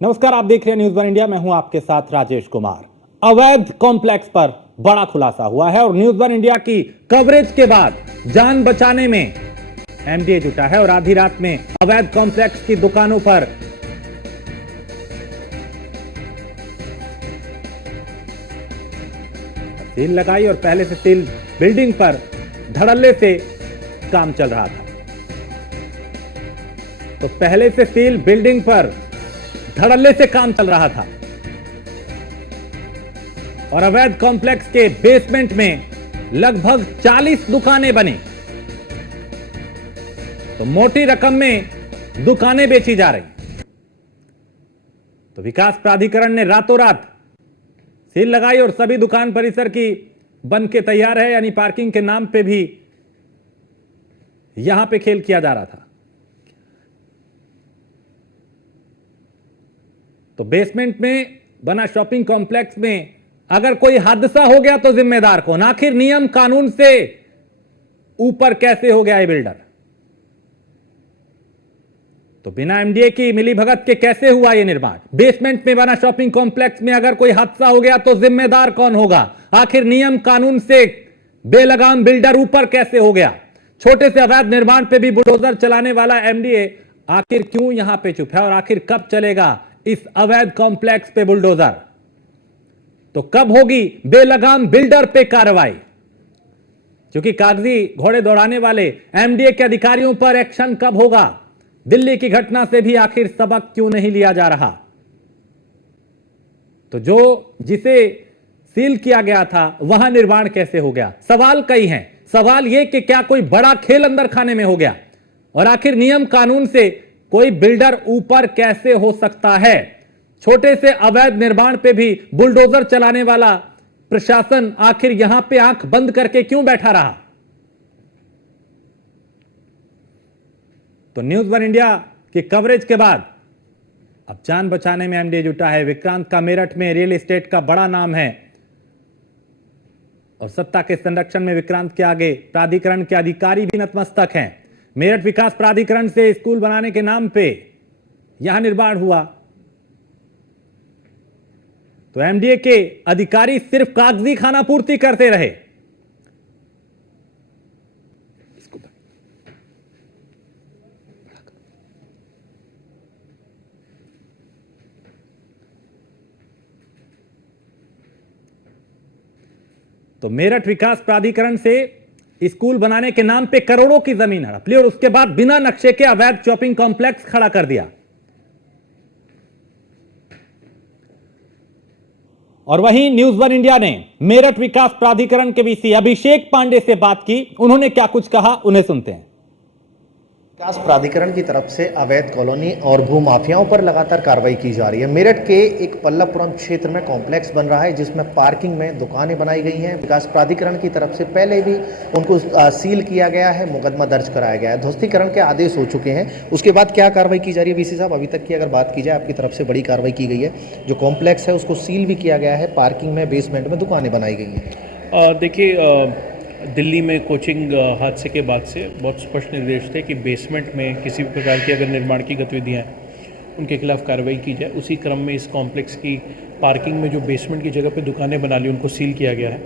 नमस्कार, आप देख रहे हैं न्यूज वन इंडिया। मैं हूं आपके साथ राजेश कुमार। अवैध कॉम्प्लेक्स पर बड़ा खुलासा हुआ है और न्यूज वन इंडिया की कवरेज के बाद जान बचाने में एमडीए जुटा है और आधी रात में अवैध कॉम्प्लेक्स की दुकानों पर सील लगाई और पहले से सील बिल्डिंग पर धड़ल्ले से काम चल रहा था। तो पहले से सील बिल्डिंग पर धड़ल्ले से काम चल रहा था और अवैध कॉम्प्लेक्स के बेसमेंट में लगभग 40 दुकानें बनी। तो मोटी रकम में दुकानें बेची जा रही। तो विकास प्राधिकरण ने रातों रात सील लगाई और सभी दुकान परिसर की बन के तैयार है, यानी पार्किंग के नाम पे भी यहां पे खेल किया जा रहा था। तो बेसमेंट में बना शॉपिंग कॉम्प्लेक्स में अगर कोई हादसा हो गया तो जिम्मेदार कौन? आखिर नियम कानून से ऊपर कैसे हो गया ये बिल्डर? तो बिना एमडीए की मिलीभगत के कैसे हुआ ये निर्माण? बेसमेंट में बना शॉपिंग कॉम्प्लेक्स में अगर कोई हादसा हो गया तो जिम्मेदार कौन होगा? आखिर नियम कानून से बेलगाम बिल्डर ऊपर कैसे हो गया? छोटे से अवैध निर्माण पे भी बुलडोजर चलाने वाला एमडीए आखिर क्यों यहां पे चुप है और आखिर कब चलेगा इस अवैध कॉम्प्लेक्स पे बुलडोजर? तो कब होगी बेलगाम बिल्डर पे कार्रवाई? क्योंकि कागजी घोड़े दौड़ाने वाले एमडीए के अधिकारियों पर एक्शन कब होगा? दिल्ली की घटना से भी आखिर सबक क्यों नहीं लिया जा रहा? तो जो जिसे सील किया गया था वहां निर्माण कैसे हो गया? सवाल कई हैं। सवाल यह कि क्या कोई बड़ा खेल अंदर खाने में हो गया और आखिर नियम कानून से कोई बिल्डर ऊपर कैसे हो सकता है? छोटे से अवैध निर्माण पे भी बुलडोजर चलाने वाला प्रशासन आखिर यहां पे आंख बंद करके क्यों बैठा रहा? तो न्यूज वन इंडिया की कवरेज के बाद अब जान बचाने में एमडीए जुटा है। विक्रांत का मेरठ में रियल एस्टेट का बड़ा नाम है और सत्ता के संरक्षण में विक्रांत के आगे प्राधिकरण के अधिकारी भी नतमस्तक हैं। मेरठ विकास प्राधिकरण से स्कूल बनाने के नाम पे यहां निर्माण हुआ तो एमडीए के अधिकारी सिर्फ कागजी खाना पूर्ति करते रहे। तो मेरठ विकास प्राधिकरण से स्कूल बनाने के नाम पे करोड़ों की जमीन हड़प ली और उसके बाद बिना नक्शे के अवैध शॉपिंग कॉम्प्लेक्स खड़ा कर दिया। और वहीं न्यूज वन इंडिया ने मेरठ विकास प्राधिकरण के वीसी अभिषेक पांडे से बात की। उन्होंने क्या कुछ कहा, उन्हें सुनते हैं। विकास प्राधिकरण की तरफ से अवैध कॉलोनी और भूमाफियाओं पर लगातार कार्रवाई की जा रही है। मेरठ के एक पल्लवपुरम क्षेत्र में कॉम्प्लेक्स बन रहा है जिसमें पार्किंग में दुकानें बनाई गई हैं। विकास प्राधिकरण की तरफ से पहले भी उनको सील किया गया है, मुकदमा दर्ज कराया गया है, ध्वस्तीकरण के आदेश हो चुके हैं। उसके बाद क्या कार्रवाई की जा रही है वीसी साहब? अभी तक की अगर बात की जाए, आपकी तरफ से बड़ी कार्रवाई की गई है। जो कॉम्प्लेक्स है उसको सील भी किया गया है, पार्किंग में बेसमेंट में दुकानें बनाई गई हैं। देखिए, दिल्ली में कोचिंग हादसे के बाद से बहुत स्पष्ट निर्देश थे कि बेसमेंट में किसी भी प्रकार की अगर निर्माण की गतिविधियाँ हैं उनके खिलाफ कार्रवाई की जाए। उसी क्रम में इस कॉम्प्लेक्स की पार्किंग में जो बेसमेंट की जगह पे दुकानें बना ली उनको सील किया गया है।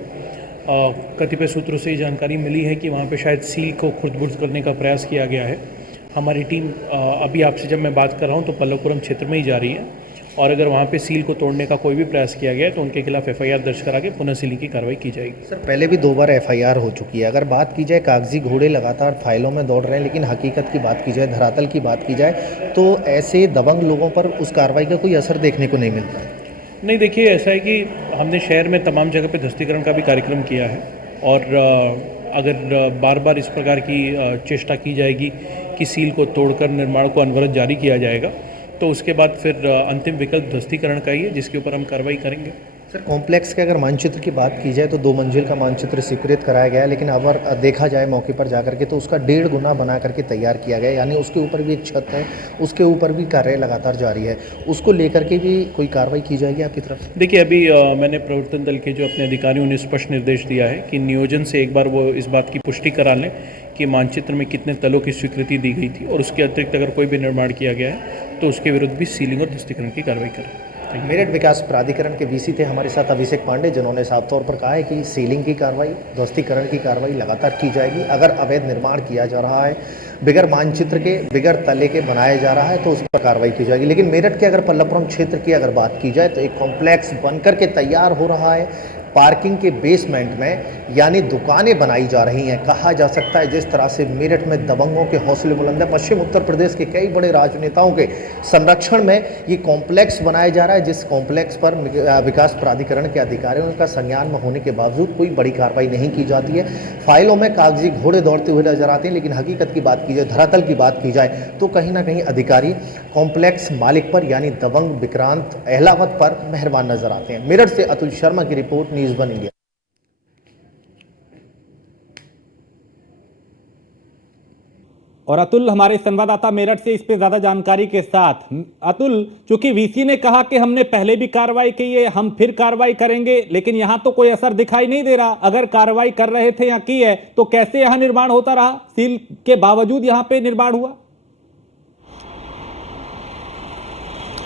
कतिपय सूत्रों से ये जानकारी मिली है कि वहाँ पे शायद सील को खुर्द-बुर्द करने का प्रयास किया गया है। हमारी टीम अभी आपसे जब मैं बात कर रहा हूँ तो पल्लवपुरम क्षेत्र में ही जा रही है और अगर वहाँ पे सील को तोड़ने का कोई भी प्रयास किया गया है तो उनके खिलाफ एफआईआर दर्ज करा के पुनः सीलिंग की कार्रवाई की जाएगी। सर, पहले भी 2 बार एफआईआर हो चुकी है। अगर बात की जाए, कागजी घोड़े लगातार फाइलों में दौड़ रहे हैं, लेकिन हकीकत की बात की जाए, धरातल की बात की जाए तो ऐसे दबंग लोगों पर उस कार्रवाई का कोई असर देखने को नहीं मिलता है। नहीं, देखिए, ऐसा है कि हमने शहर में तमाम जगह पे ध्वस्तीकरण का भी कार्यक्रम किया है और अगर बार बार इस प्रकार की चेष्टा की जाएगी कि सील को तोड़कर निर्माण को अनवरत जारी किया जाएगा तो उसके बाद फिर अंतिम विकल्प ध्वस्तीकरण का ही है जिसके ऊपर हम कार्रवाई करेंगे। सर, कॉम्प्लेक्स के अगर मानचित्र की बात की जाए तो 2 मंजिल का मानचित्र स्वीकृत कराया गया है, लेकिन अगर देखा जाए मौके पर जाकर के तो उसका 1.5 गुना बना करके तैयार किया गया है, यानी उसके ऊपर भी एक छत है, उसके ऊपर भी कार्य लगातार जारी है। उसको लेकर के भी कोई कार्रवाई की जाएगी आपकी तरफ से? देखिए, अभी मैंने प्रवर्तन दल के जो अपने अधिकारियों ने स्पष्ट निर्देश दिया है कि नियोजन से एक बार वो इस बात की पुष्टि करा लें कि मानचित्र में कितने तलों की स्वीकृति दी गई थी और उसके अतिरिक्त अगर कोई भी निर्माण किया गया है तो उसके विरुद्ध भी सीलिंग और ध्वस्तीकरण की कार्रवाई करें। मेरठ विकास प्राधिकरण के वीसी थे हमारे साथ अभिषेक पांडे, जिन्होंने साफ तौर पर कहा है कि सीलिंग की कार्रवाई, ध्वस्तीकरण की कार्रवाई लगातार की जाएगी। अगर अवैध निर्माण किया जा रहा है, बिगर मानचित्र के, बिगर तले के बनाया जा रहा है, तो उस पर कार्रवाई की जाएगी। लेकिन मेरठ के अगर पल्लवपुरम क्षेत्र की अगर बात की जाए तो एक कॉम्प्लेक्स बनकर के तैयार हो रहा है पार्किंग के बेसमेंट में, यानी दुकानें बनाई जा रही हैं। कहा जा सकता है जिस तरह से मेरठ में दबंगों के हौसले बुलंद है, पश्चिम उत्तर प्रदेश के कई बड़े राजनेताओं के संरक्षण में ये कॉम्प्लेक्स बनाया जा रहा है, जिस कॉम्प्लेक्स पर विकास प्राधिकरण के अधिकारियों का संज्ञान में होने के बावजूद कोई बड़ी कार्रवाई नहीं की जाती है। फाइलों में कागजी घोड़े दौड़ते हुए नजर आते हैं, लेकिन हकीकत की बात की जाए, धरातल की बात की जाए तो कहीं ना कहीं अधिकारी कॉम्प्लेक्स मालिक पर यानी दबंग विक्रांत अहलावत पर मेहरबान नजर आते हैं। मेरठ से अतुल शर्मा की रिपोर्ट, न्यूज़ वन इंडिया। और अतुल हमारे संवाददाता मेरठ से इस पे ज्यादा जानकारी के साथ। अतुल, चूंकि वीसी ने कहा कि हमने पहले भी कार्रवाई की है, हम फिर कार्रवाई करेंगे, लेकिन यहां तो कोई असर दिखाई नहीं दे रहा। अगर कार्रवाई कर रहे थे या की है तो कैसे यहां निर्माण होता रहा? सील के बावजूद यहां पे निर्माण हुआ?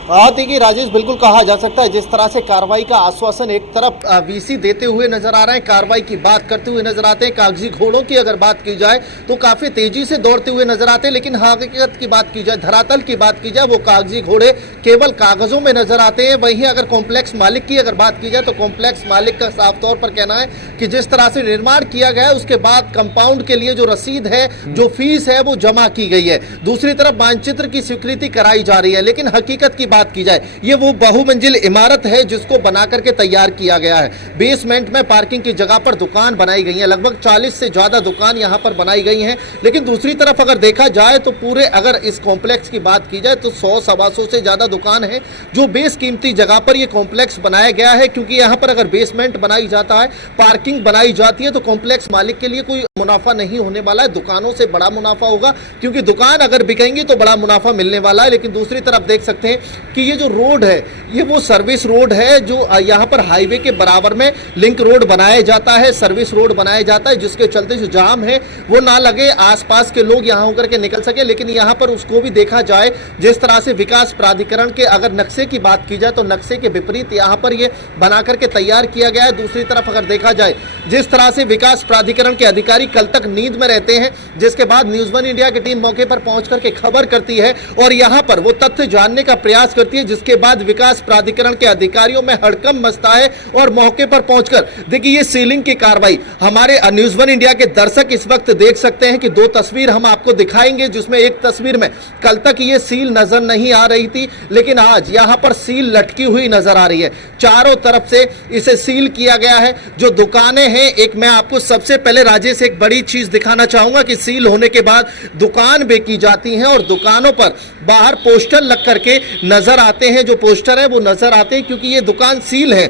देखिए राजेश, बिल्कुल कहा जा सकता है जिस तरह से कार्रवाई का आश्वासन एक तरफ वीसी देते हुए नजर आ रहे हैं, कार्रवाई की बात करते हुए नजर आते हैं। कागजी घोड़ों की अगर बात की जाए तो काफी तेजी से दौड़ते हुए नजर आते हैं, लेकिन हकीकत की बात की जाए, धरातल की बात की जाए, वो कागजी घोड़े केवल कागजों में नजर आते हैं। वहीं अगर कॉम्प्लेक्स मालिक की अगर बात की जाए तो कॉम्प्लेक्स मालिक का साफ तौर पर कहना है कि जिस तरह से निर्माण किया गया है उसके बाद कंपाउंड के लिए जो रसीद है, जो फीस है, वो जमा की गई है। दूसरी तरफ मानचित्र की स्वीकृति कराई जा रही है, लेकिन हकीकत की बात की जाए, ये वो बहुमंजिल इमारत है जिसको बना करके तैयार किया गया है। बेसमेंट में पार्किंग की जगह पर दुकान बनाई गई है, लगभग 40 से ज्यादा दुकान यहां पर बनाई गई हैं। लेकिन दूसरी तरफ अगर देखा जाए तो पूरे अगर इस कॉम्प्लेक्स की बात की जाए तो 100-125 से ज्यादा दुकान है। जो बेस कीमती जगह पर यह कॉम्प्लेक्स बनाया गया है, क्योंकि यहां पर अगर बेसमेंट बनाई जाता है, पार्किंग बनाई जाती है, तो कॉम्प्लेक्स मालिक के लिए कोई मुनाफा नहीं होने वाला है। दुकानों से बड़ा मुनाफा होगा, क्योंकि दुकान अगर बिकेंगी तो बड़ा मुनाफा मिलने वाला है। लेकिन दूसरी तरफ देख सकते हैं कि ये जो रोड है, ये वो सर्विस रोड है जो यहाँ पर हाईवे के बराबर में लिंक रोड बनाया जाता है, सर्विस रोड बनाया जाता है, जिसके चलते जो जाम है वो ना लगे, आसपास के लोग यहाँ होकर के निकल सके। लेकिन यहाँ पर उसको भी देखा जाए, जिस तरह से विकास प्राधिकरण के अगर नक्शे की बात की जाए तो नक्शे के विपरीत यहाँ पर ये बना करके तैयार किया गया है। दूसरी तरफ अगर देखा जाए जिस तरह से विकास प्राधिकरण के अधिकारी कल तक नींद में रहते हैं, जिसके बाद न्यूज़ वन इंडिया की टीम मौके पर पहुंच करके खबर करती है और यहाँ पर वो तथ्य जानने का प्रयास करती है, जिसके बाद विकास प्राधिकरण के अधिकारियों में हड़कंप मचता है और मौके पर पहुंचकर देखिए ये सीलिंग की कार्रवाई। हमारे न्यूज़ वन इंडिया के दर्शक इस वक्त देख सकते हैं कि दो तस्वीर हम आपको दिखाएंगे, जिसमें एक तस्वीर में कल तक ये सील नजर नहीं आ रही थी, लेकिन आज यहां पर सील लटकी हुई नजर आ रही है। चारों तरफ से इसे सील किया गया है। जो दुकानें हैं, एक मैं आपको सबसे पहले राजेश एक बड़ी चीज दिखाना चाहूंगा कि सील होने के बाद दुकान बेची जाती हैं और दुकानों पर बाहर पोस्टर लग करके नजर आते हैं। जो पोस्टर है वो नजर आते हैं क्योंकि ये दुकान सील है।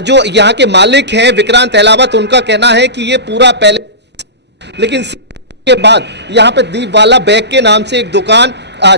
जो यहाँ के मालिक हैं विक्रांत अहलावत, उनका कहना है कि ये पूरा पहले, लेकिन के बाद यहाँ पे दीपवाला बैग के नाम से एक दुकान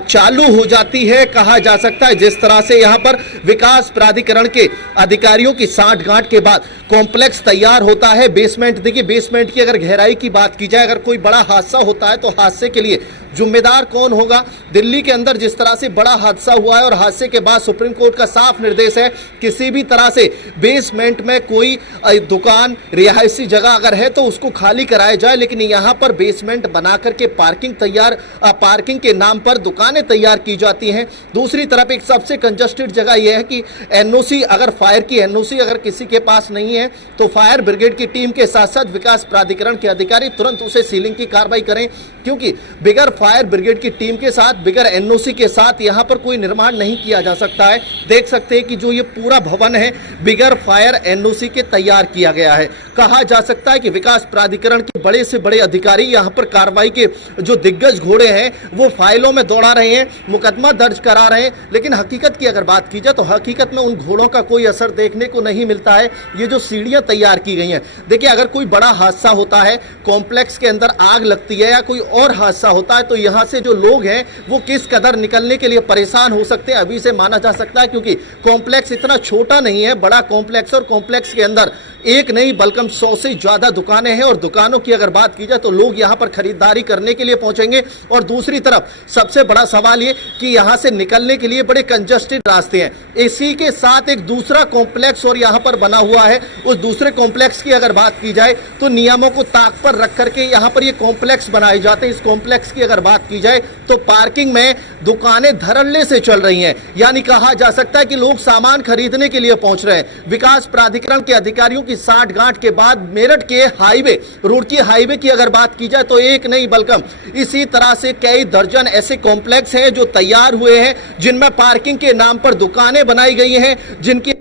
चालू हो जाती है। कहा जा सकता है जिस तरह से यहाँ पर विकास प्राधिकरण के अधिकारियों की सांठगांठ के बाद कॉम्प्लेक्स तैयार होता है। बेसमेंट देखिए, बेसमेंट की अगर गहराई की बात की जाए, अगर कोई बड़ा हादसा होता है तो हादसे के लिए जिम्मेदार कौन होगा? दिल्ली के अंदर जिस तरह से बड़ा हादसा हुआ है और हादसे के बाद सुप्रीम कोर्ट का साफ निर्देश है, किसी भी तरह से बेसमेंट में कोई दुकान, रिहायशी जगह अगर है तो उसको खाली कराया जाए। लेकिन यहाँ पर बेसमेंट बना करके पार्किंग के नाम पर दुकानें तैयार की जाती हैं। दूसरी तरफ एक सबसे कंजस्टेड जगह यह है कि एनओसी, अगर फायर की एनओसी अगर किसी के पास नहीं है तो फायर ब्रिगेड की टीम के साथ साथ विकास प्राधिकरण के अधिकारी तुरंत उसे सीलिंग की कार्रवाई करें, क्योंकि बिगर फायर ब्रिगेड की टीम के साथ, बिगर एनओसी के साथ यहां पर कोई निर्माण नहीं किया जा सकता है। देख सकते हैं कि जो ये पूरा भवन है बिगर फायर एनओसी के तैयार किया गया है। कहा जा सकता है कि विकास प्राधिकरण के बड़े से बड़े अधिकारी यहां पर कार्रवाई के जो दिग्गज घोड़े हैं वो फाइलों में दौड़ा रहे हैं, मुकदमा दर्ज करा रहे हैं। लेकिन हकीकत की अगर बात की जाए तो हकीकत में उन घोड़ों का कोई असर देखने को नहीं मिलता है। ये जो सीढ़ियां तैयार की गई हैं, देखिए अगर कोई बड़ा हादसा होता है, कॉम्प्लेक्स के अंदर आग लगती है या कोई और हादसा होता है तो यहाँ से जो लोग हैं वो किस कदर निकलने के लिए परेशान हो सकते हैं अभी से माना जा सकता है, क्योंकि कॉम्प्लेक्स इतना छोटा नहीं है, बड़ा कॉम्प्लेक्स, और कॉम्प्लेक्स के अंदर एक नहीं बल्कि 100 से ज्यादा दुकानें हैं और दुकानों की अगर बात की जाए तो लोग यहाँ पर खरीदारी करने के लिए पहुंचेंगे। और दूसरी तरफ सबसे बड़ा सवाल ये कि यहाँ से निकलने के लिए बड़े कंजस्टेड रास्ते हैं। इसी के साथ एक दूसरा कॉम्प्लेक्स और यहाँ पर बना हुआ है। उस दूसरे कॉम्प्लेक्स की अगर बात की जाए तो नियमों को ताक पर रख करके यहाँ पर ये कॉम्प्लेक्स बनाए जाते हैं। इस कॉम्प्लेक्स की अगर बात की जाए तो पार्किंग में दुकानें धड़ल्ले से चल रही हैं, यानी कहा जा सकता है कि लोग सामान खरीदने के लिए पहुंच रहे हैं। विकास प्राधिकरण के अधिकारियों की साठगांठ के बाद मेरठ के हाईवे रुड़की हाईवे की अगर बात की जाए तो एक नहीं बल्कि इसी तरह से कई दर्जन ऐसे कॉम्प्लेक्स हैं जो तैयार हुए हैं, जिनमें पार्किंग के नाम पर दुकानें बनाई गई हैं, जिनकी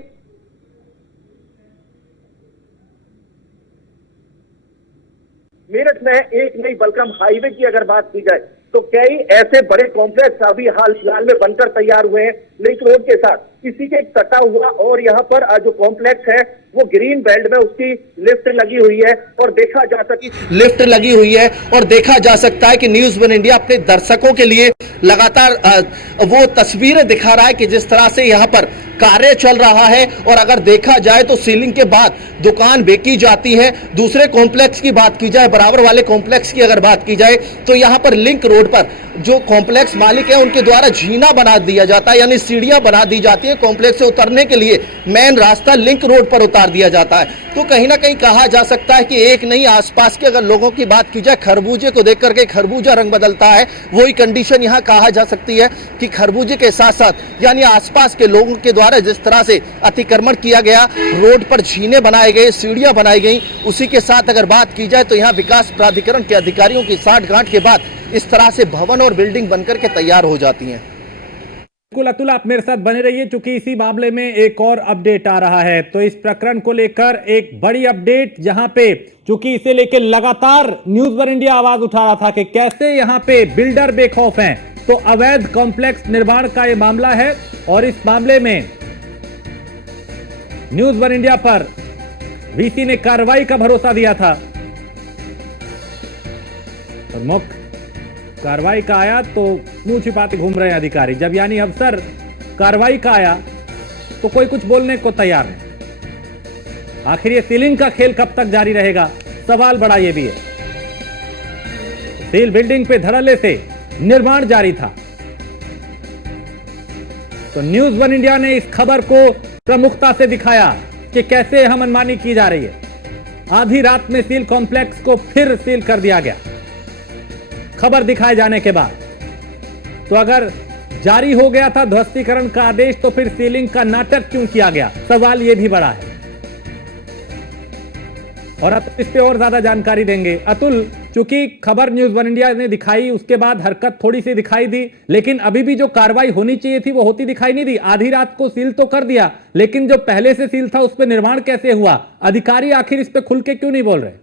मेरठ में एक नहीं बल्कि हाईवे की अगर बात की जाए तो कई ऐसे बड़े कॉम्प्लेक्स अभी हाल फिलहाल में बनकर तैयार हुए हैं लिंक रोड के साथ। इसी के सटा हुआ और यहाँ पर जो कॉम्प्लेक्स है वो ग्रीन बेल्ट में उसकी लिफ्ट लगी हुई है और देखा जा सकता है कि न्यूज़ वन इंडिया अपने दर्शकों के लिए लगातार वो तस्वीरें दिखा रहा है कि जिस तरह से यहाँ पर कार्य चल रहा है। और अगर देखा जाए तो सीलिंग के बाद दुकान बेची जाती है। दूसरे कॉम्प्लेक्स की बात की जाए, बराबर वाले कॉम्प्लेक्स की अगर बात की जाए तो यहाँ पर लिंक रोड पर जो कॉम्प्लेक्स मालिक है उनके द्वारा जीना बना दिया जाता है, यानी सीढ़ियां बना दी जाती है। कॉम्प्लेक्स से उतरने के लिए मेन रास्ता लिंक रोड पर उतार दिया जाता है। तो कहीं ना कहीं कहा जा सकता है कि एक नहीं, आसपास के अगर लोगों की बात की जाए, खरबूजे को देख करके खरबूजा रंग बदलता है, वही कंडीशन यहाँ कहा जा सकती है कि खरबूजे के साथ साथ यानी आसपास के लोगों के द्वारा जिस तरह से अतिक्रमण किया गया, रोड पर झीने बनाए गए, सीढ़ियां बनाई गई, उसी के साथ अगर बात की जाए तो यहाँ विकास प्राधिकरण के अधिकारियों की साठगांठ के बाद इस तरह से भवन और बिल्डिंग बनकर के तैयार हो जाती हैं। बिल्कुल अतुल, आप मेरे साथ बने रहिए क्योंकि इसी मामले में एक और अपडेट आ रहा है। तो इस प्रकरण को लेकर एक बड़ी अपडेट, जहां पे चूंकि इसे लेकर लगातार न्यूज़ वन इंडिया आवाज उठा रहा था कि कैसे यहां पे बिल्डर बेखौफ हैं। तो अवैध कॉम्प्लेक्स निर्माण का यह मामला है और इस मामले में न्यूज़ वन इंडिया पर वीसी ने कार्रवाई का भरोसा दिया था। मुख्य कार्रवाई का आया तो मुंह छिपाते घूम रहे हैं अधिकारी। जब यानी अफसर कार्रवाई का आया तो कोई कुछ बोलने को तैयार नहीं। आखिर ये सीलिंग का खेल कब तक जारी रहेगा, सवाल बड़ा ये भी है। सील बिल्डिंग पे धड़ल्ले से निर्माण जारी था। तो न्यूज़ वन इंडिया ने इस खबर को प्रमुखता से दिखाया कि कैसे यहां मनमानी की जा रही है। आधी रात में सील कॉम्प्लेक्स को फिर सील कर दिया गया खबर दिखाए जाने के बाद। तो अगर जारी हो गया था ध्वस्तीकरण का आदेश तो फिर सीलिंग का नाटक क्यों किया गया, सवाल यह भी बड़ा है। और अतुल इस पे और ज्यादा जानकारी देंगे। अतुल, चूंकि खबर न्यूज़ वन इंडिया ने दिखाई, उसके बाद हरकत थोड़ी सी दिखाई दी, लेकिन अभी भी जो कार्रवाई होनी चाहिए थी वो होती दिखाई नहीं दी। आधी रात को सील तो कर दिया, लेकिन जो पहले से सील था उस पर निर्माण कैसे हुआ, अधिकारी आखिर इस पे खुल के क्यों नहीं बोल रहे?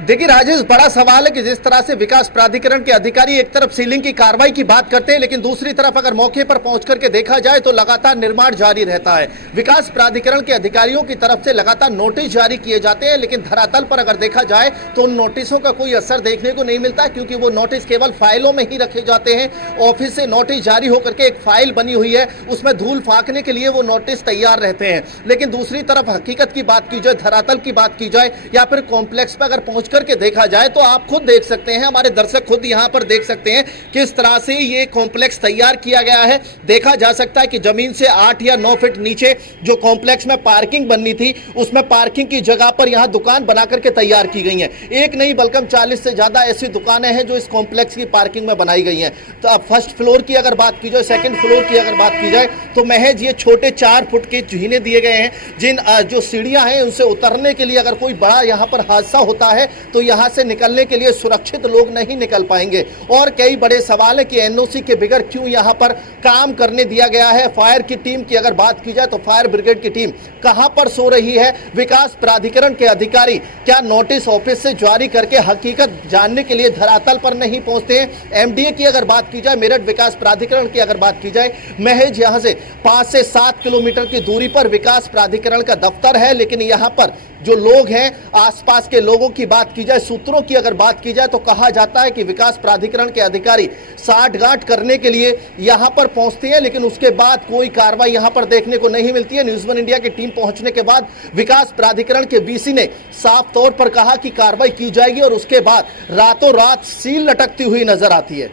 देखिए राजेश, बड़ा सवाल है कि जिस तरह से विकास प्राधिकरण के अधिकारी एक तरफ सीलिंग की कार्रवाई की बात करते हैं, लेकिन दूसरी तरफ अगर मौके पर पहुंच करके देखा जाए तो लगातार निर्माण जारी रहता है। विकास प्राधिकरण के अधिकारियों की तरफ से लगातार नोटिस जारी किए जाते हैं, लेकिन धरातल पर अगर देखा जाए तो उन नोटिसों का कोई असर देखने को नहीं मिलता, क्योंकि वो नोटिस केवल फाइलों में ही रखे जाते हैं। ऑफिस से नोटिस जारी होकर के एक फाइल बनी हुई है, उसमें धूल फांकने के लिए वो नोटिस तैयार रहते हैं। लेकिन दूसरी तरफ हकीकत की बात की जाए, धरातल की बात की जाए, या फिर कॉम्प्लेक्स पर अगर पहुंच करके देखा जाए तो आप खुद देख सकते हैं, हमारे दर्शक खुद यहां पर देख सकते हैं किस तरह से ये कॉम्प्लेक्स तैयार किया गया है। देखा जा सकता है कि जमीन से 8 या 9 फीट नीचे जो कॉम्प्लेक्स में पार्किंग बननी थी, उसमें पार्किंग की जगह पर यहां दुकान बना करके तैयार की गई है। एक नहीं बल्कि 40 से ज्यादा ऐसी दुकानें हैं जो इस कॉम्प्लेक्स की पार्किंग में बनाई गई हैं। तो अब फर्स्ट फ्लोर की अगर बात की जाए, सेकंड फ्लोर की अगर बात की जाए तो महज ये छोटे 4 फुट के जीने दिए गए हैं, जिन जो सीढ़ियां हैं उनसे उतरने के लिए अगर कोई बड़ा यहां पर हादसा होता है तो यहां से निकलने के लिए सुरक्षित लोग नहीं निकल पाएंगे। और कई बड़े सवाल है कि एनओसी के बगैर क्यों यहां पर काम करने दिया गया है। फायर की टीम की अगर बात की जाए तो फायर ब्रिगेड की टीम कहां पर सो रही है। विकास प्राधिकरण के अधिकारी क्या नोटिस ऑफिस से जारी करके हकीकत जानने के लिए धरातल पर नहीं पहुंचते हैं। एमडीए की अगर बात की जाए, मेरठ विकास प्राधिकरण की अगर बात की जाए, महज यहां से 5 से 7 किलोमीटर की दूरी पर विकास प्राधिकरण का दफ्तर है, लेकिन यहां पर जो लोग हैं, आसपास के लोगों की बात की जाए, सूत्रों की अगर बात की जाए तो कहा जाता है कि विकास प्राधिकरण के अधिकारी साठगांठ करने के लिए यहां पर पहुंचते हैं, लेकिन उसके बाद कोई कार्रवाई यहां पर देखने को नहीं मिलती है। न्यूज़ वन इंडिया की टीम पहुंचने के बाद विकास प्राधिकरण के वीसी ने साफ तौर पर कहा कि कार्रवाई की जाएगी और उसके बाद रातों रात सील लटकती हुई नजर आती है।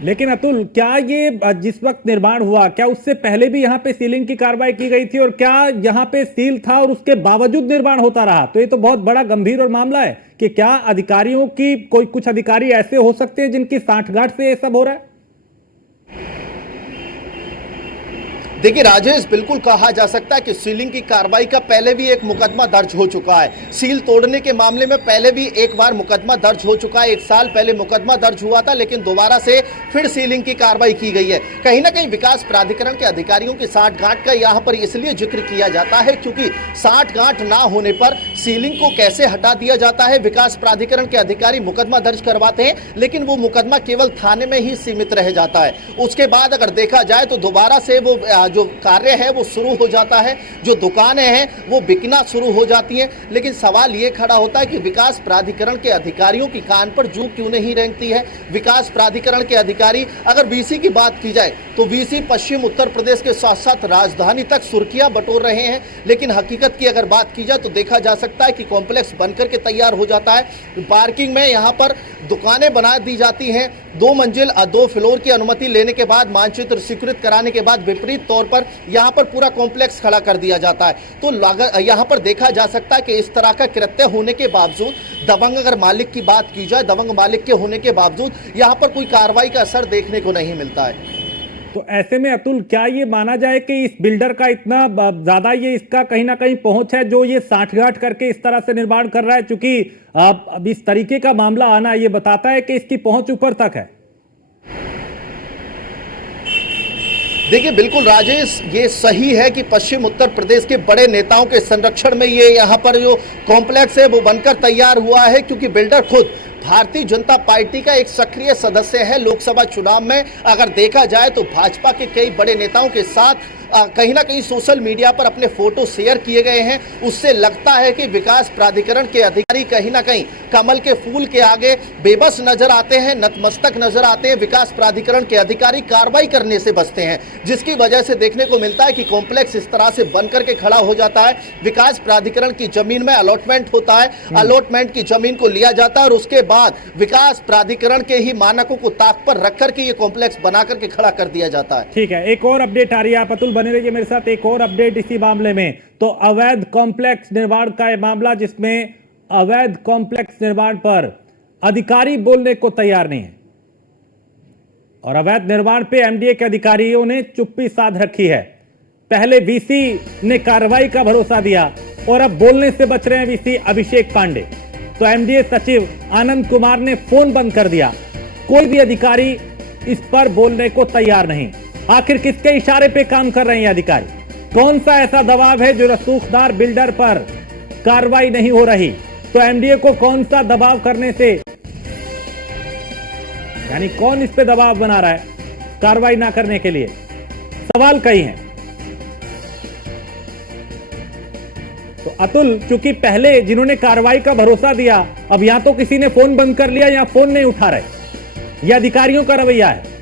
लेकिन अतुल, क्या ये जिस वक्त निर्माण हुआ, क्या उससे पहले भी यहाँ पे सीलिंग की कार्रवाई की गई थी और क्या यहाँ पे सील था और उसके बावजूद निर्माण होता रहा? तो ये तो बहुत बड़ा गंभीर और मामला है कि क्या अधिकारियों की कुछ अधिकारी ऐसे हो सकते हैं जिनकी साठगांठ से ये सब हो रहा है? देखिए राजेश, बिल्कुल कहा जा सकता है कि सीलिंग की कार्रवाई का पहले भी एक मुकदमा दर्ज हो चुका है। सील तोड़ने के मामले में पहले भी एक बार मुकदमा दर्ज हो चुका है। 1 साल पहले मुकदमा दर्ज हुआ था, लेकिन दोबारा से फिर सीलिंग की कार्रवाई की गई है। कहीं ना कहीं विकास प्राधिकरण के अधिकारियों की साठगांठ का यहाँ पर इसलिए जिक्र किया जाता है क्योंकि साठगांठ ना होने पर सीलिंग को कैसे हटा दिया जाता है। विकास प्राधिकरण के अधिकारी मुकदमा दर्ज करवाते हैं, लेकिन वो मुकदमा केवल थाने में ही सीमित रह जाता है। उसके बाद अगर देखा जाए तो दोबारा से वो जो कार्य है वो शुरू हो जाता है, जो दुकानें हैं वो बिकना शुरू हो जाती हैं। लेकिन सवाल ये खड़ा होता है कि विकास प्राधिकरण के अधिकारियों की कान पर जू क्यों नहीं रेंगती है। विकास प्राधिकरण के अधिकारी, अगर वीसी की बात की जाए तो वीसी पश्चिम उत्तर प्रदेश के साथ साथ राजधानी तक सुर्खियां बटोर रहे हैं, लेकिन हकीकत की अगर बात की जाए तो देखा जा सकता है कि कॉम्प्लेक्स बनकर के तैयार हो जाता है। पार्किंग में यहाँ पर दुकानें बना दी जाती हैं, 2 मंजिल 2 फ्लोर की अनुमति लेने के बाद, मानचित्र स्वीकृत कराने के बाद विपरीत तौर पर यहां पर पूरा कॉम्प्लेक्स खड़ा कर दिया जाता है। तो यहां पर देखा जा सकता है कि इस तरह का कृत्य होने के बावजूद, दबंग अगर मालिक की बात की जाए, दबंग मालिक के होने के बावजूद यहां पर कोई कार्रवाई का असर देखने को नहीं मिलता है। तो ऐसे में अतुल, क्या ये माना जाए कि इस बिल्डर का इतना ज्यादा ये इसका कहीं ना कहीं पहुंच है जो ये साठगांठ करके इस तरह से निर्माण कर रहा है? चूंकि अब इस तरीके का मामला आना ये बताता है कि इसकी पहुंच ऊपर तक है। देखिए बिल्कुल राजेश, ये सही है कि पश्चिम उत्तर प्रदेश के बड़े नेताओं के संरक्षण में ये यहाँ पर जो कॉम्प्लेक्स है वो बनकर तैयार हुआ है, क्योंकि बिल्डर खुद भारतीय जनता पार्टी का एक सक्रिय सदस्य है। लोकसभा चुनाव में अगर देखा जाए तो भाजपा के कई बड़े नेताओं के साथ कहीं ना कहीं सोशल मीडिया पर अपने फोटो शेयर किए गए हैं। उससे लगता है कि विकास प्राधिकरण के अधिकारी कहीं ना कहीं कमल के फूल के आगे बेबस नजर आते हैं, नतमस्तक नजर आते हैं। विकास प्राधिकरण के अधिकारी कार्रवाई करने से बचते हैं, जिसकी वजह से देखने को मिलता है कि कॉम्प्लेक्स इस तरह से बनकर के खड़ा हो जाता है। विकास प्राधिकरण की जमीन में अलॉटमेंट होता है, अलॉटमेंट की जमीन को लिया जाता है और उसके बाद विकास प्राधिकरण के ही मानकों को ताक पर रख करके ये कॉम्प्लेक्स बना करके खड़ा कर दिया जाता है। ठीक है, एक और अपडेट आ रही है, आप अतुल बने रहिए मेरे साथ। एक और अपडेट इसी मामले में, तो अवैध कॉम्प्लेक्स निर्माण का यह मामला, जिसमें अवैध कॉम्प्लेक्स निर्माण पर अधिकारी बोलने को तैयार नहीं है और अवैध निर्माण पे एमडीए के अधिकारियों ने चुप्पी साध रखी है। पहले वीसी ने कार्रवाई का भरोसा दिया और अब बोलने से बच रहे हैं वीसी अभिषेक पांडे। तो एमडीए सचिव आनंद कुमार ने फोन बंद कर दिया। कोई भी अधिकारी इस पर बोलने को तैयार नहीं। आखिर किसके इशारे पे काम कर रहे हैं अधिकारी? कौन सा ऐसा दबाव है जो रसूखदार बिल्डर पर कार्रवाई नहीं हो रही? तो एमडीए को कौन सा दबाव करने से, यानी कौन इस पे दबाव बना रहा है कार्रवाई ना करने के लिए? सवाल कई हैं। तो अतुल, चूंकि पहले जिन्होंने कार्रवाई का भरोसा दिया, अब या तो किसी ने फोन बंद कर लिया या फोन नहीं उठा रहे, यह अधिकारियों का रवैया है।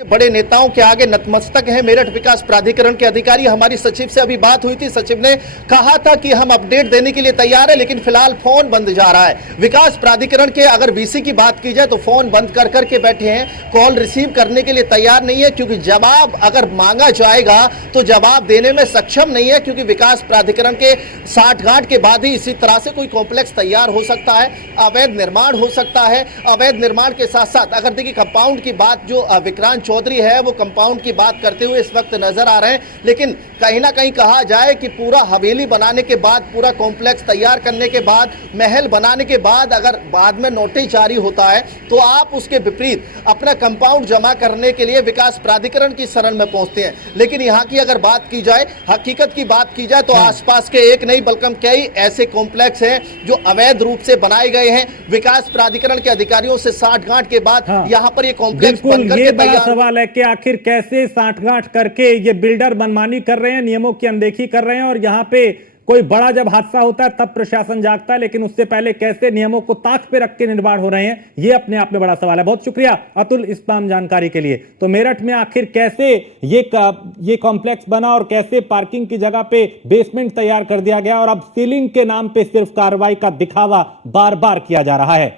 बड़े नेताओं के आगे नतमस्तक हैं मेरठ विकास प्राधिकरण के अधिकारी। हमारी सचिव से अभी बात हुई थी, सचिव ने कहा था कि हम अपडेट देने के लिए तैयार है, लेकिन फिलहाल फोन बंद जा रहा है। विकास प्राधिकरण के अगर वीसी की बात की जाए तो फोन बंद कर करके बैठे हैं, कॉल रिसीव करने के लिए तैयार नहीं है, क्योंकि जवाब अगर मांगा जाएगा तो जवाब देने में सक्षम नहीं है, क्योंकि विकास प्राधिकरण के साठगांठ के बाद ही इसी तरह से कोई कॉम्प्लेक्स तैयार हो सकता है, अवैध निर्माण हो सकता है। अवैध निर्माण के साथ साथ अगर देखिए कंपाउंड की बात, जो विक्रांत चौधरी है वो कंपाउंड की बात करते हुए इस वक्त नजर आ रहे हैं, लेकिन कहीं ना कहीं कहा जाए कि पूरा हवेली बनाने के बाद, पूरा कॉम्प्लेक्स तैयार करने के बाद, महल बनाने के बाद अगर बाद में नोटिस जारी होता है तो आप उसके विपरीत अपना कंपाउंड जमा करने के लिए विकास प्राधिकरण की शरण में पहुंचते हैं। लेकिन यहाँ की अगर बात की जाए, हकीकत की बात की जाए तो आसपास के एक नहीं बल्कि कई ऐसे कॉम्प्लेक्स हैं जो अवैध रूप से बनाए गए हैं। विकास प्राधिकरण के अधिकारियों से साठगांठ के बाद यहाँ पर ये कॉम्प्लेक्स बनकर के तैयार सवाल है कि आखिर कैसे सांठगांठ करके ये बिल्डर मनमानी कर रहे हैं, नियमों की अनदेखी कर रहे हैं, और यहां पे कोई बड़ा जब हादसा होता है तब प्रशासन जागता है, लेकिन उससे पहले कैसे नियमों को ताक पे रख के निर्माण हो रहे हैं, ये अपने आप में बड़ा सवाल है। बहुत शुक्रिया अतुल इस तमाम जानकारी के लिए। तो मेरठ में आखिर कैसे ये कॉम्प्लेक्स बना और कैसे पार्किंग की जगह पे बेसमेंट तैयार कर दिया गया, और अब सीलिंग के नाम पे सिर्फ कार्रवाई का दिखावा बार बार किया जा रहा है।